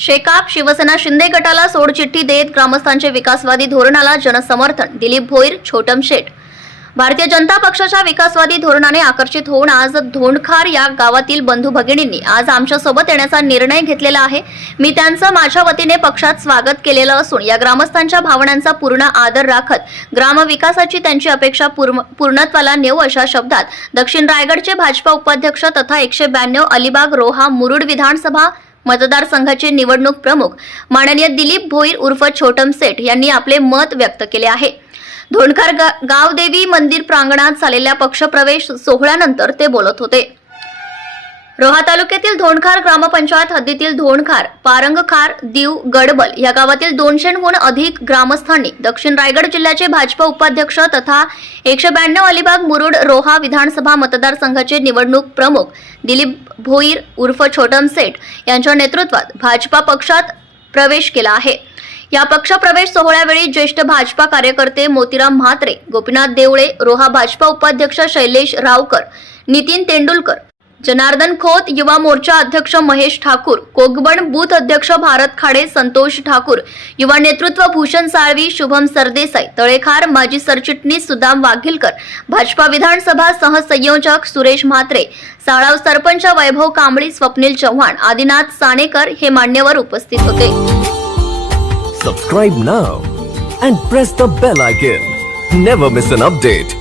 शेकाप शिवसेना शिंदे गटाला सोडचिठ्ठी देत ग्रामस्थांचे विकासवादी धोरणाला जनसमर्थन. दिलीप भोईर छोटम शेठ. भारतीय जनता पक्षाच्या विकासवादी धोरणाने आकर्षित होऊन आज धोंडखार या गावातील बंधू भगिनींनी आज आमच्यासोबत येण्याचा निर्णय घेतलेला आहे. मी त्यांचं माझ्या वतीने पक्षात स्वागत केलेलं असून या ग्रामस्थांच्या भावनांचा पूर्ण आदर राखत ग्रामविकासाची त्यांची अपेक्षा पूर्णत्वाला नेऊ अशा शब्दात दक्षिण रायगडचे भाजपा उपाध्यक्ष तथा एकशे ब्याण्णव अलिबाग रोहा मुरुड विधानसभा मतदारसंघाचे निवडणूक प्रमुख माननीय दिलीप भोईर उर्फ छोटम सेठ यांनी आपले मत व्यक्त केले आहे. धोंडकर गा- गावदेवी मंदिर प्रांगणात झालेल्या पक्षप्रवेश सोहळ्यानंतर ते बोलत होते. रोहा तालुक्यातील धोंडखार ग्रामपंचायत हद्दीतील धोंडखार पारंगखार दीव गडबल या गावातील दोनशेहून अधिक ग्रामस्थांनी दक्षिण रायगड जिल्ह्याचे भाजप उपाध्यक्ष तथा एकशे ब्याण्णव अलिबाग मुरुड रोहा विधानसभा मतदारसंघाचे निवडणूक प्रमुख दिलीप भोईर उर्फ छोटम सेठ यांच्या नेतृत्वात भाजपा पक्षात प्रवेश केला आहे. या पक्षप्रवेश सोहळ्यावेळी ज्येष्ठ भाजपा कार्यकर्ते मोतीराम म्हात्रे गोपीनाथ देवळे रोहा भाजपा उपाध्यक्ष शैलेश रावकर नितीन तेंडुलकर जनार्दन खोत युवा मोर्चा अध्यक्ष महेश ठाकूर कोगबण बूथ अध्यक्ष भारत खाडे संतोष ठाकूर युवा नेतृत्व भूषण साळवी शुभम सरदेसाई तळेखार माजी सरचिटणीस सुदाम वाघिलकर भाजपा विधानसभा सहसंयोजक सुरेश म्हात्रे साळाव सरपंच वैभव कांबळी स्वप्नील चव्हाण आदिनाथ साणेकर हे मान्यवर उपस्थित होते. Subscribe now and press the bell icon never miss an update